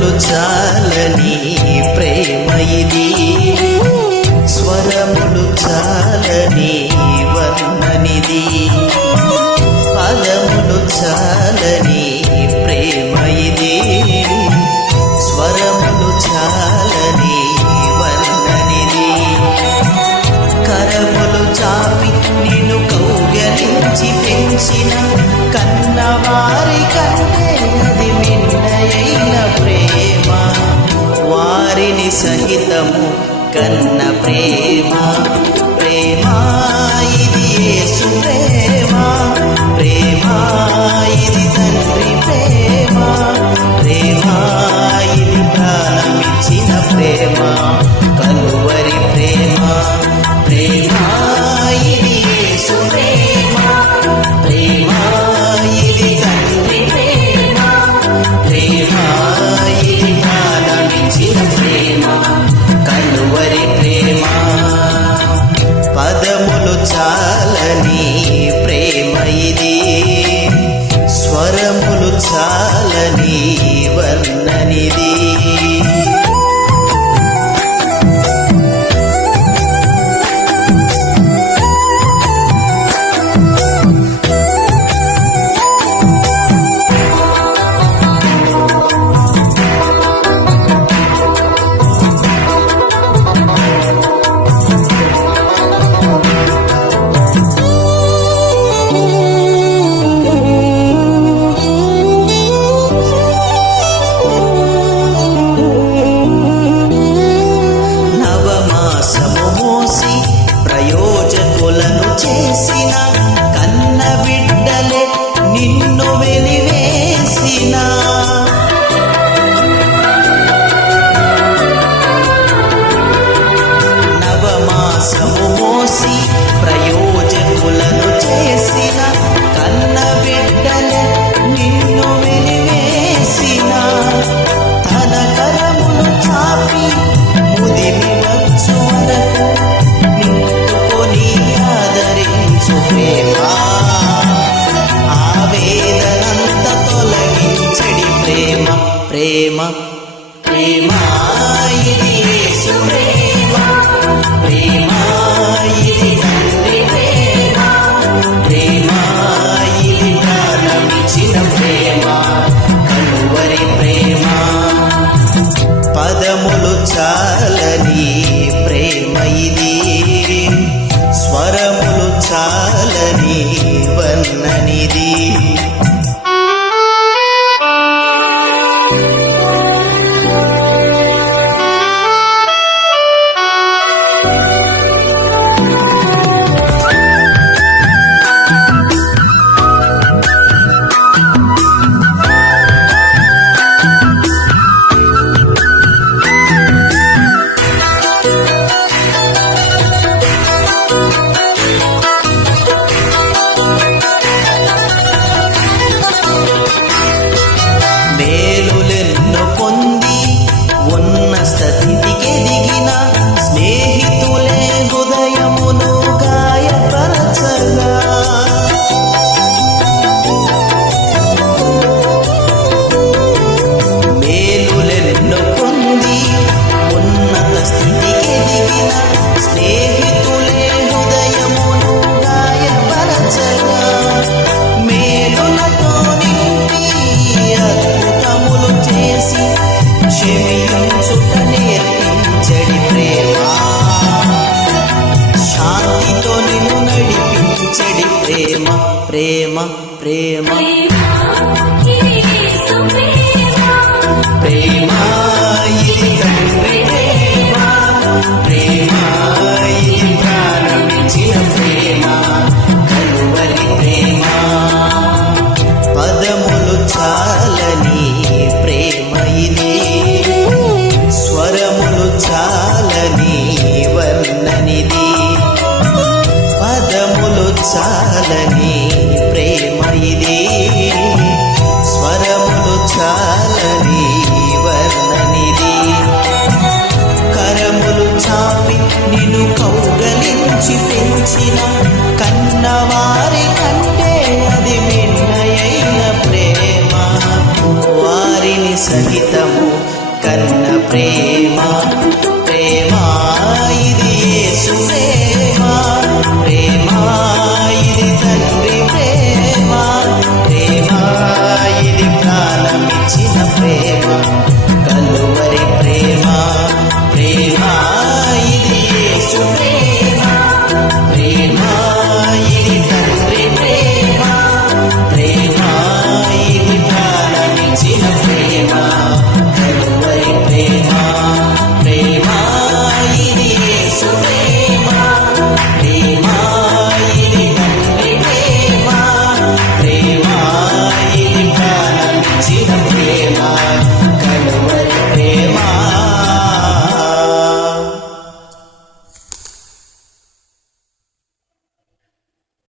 స్వరములు చాలని ప్రేమ ఇది. స్వరములు చాలని వర్ణనిది. పదములు చాలని ప్రేమ ఇది. స్వరములు చాలని వర్ణనిది. కరములు చాపి నిన్ను కౌగలించి పెంచిన కన్నవారి కన్న సహితము కన్న ప్రేమ. ప్రేమ విశ్వాసము మోసి ప్రయోజకులను చేసిన కన్న బిడ్డలు నిన్ను వెలివేసిన తన కరమును చాపి ముదిమి వచ్చు వరకు ఆదరించు ప్రేమ. ఆవేదనంత తొలగించడి ప్రేమ ప్రేమ ప్రేమ. చాలని వన్ననిది ప్రేమ ప్రేమ ప్రేమ చేసిన కన్నవారి కంటే అది మిన్నయైన ప్రేమ. వారిని సహితము కన్న ప్రేమ. ప్రేమ ఇది యేసు ప్రేమ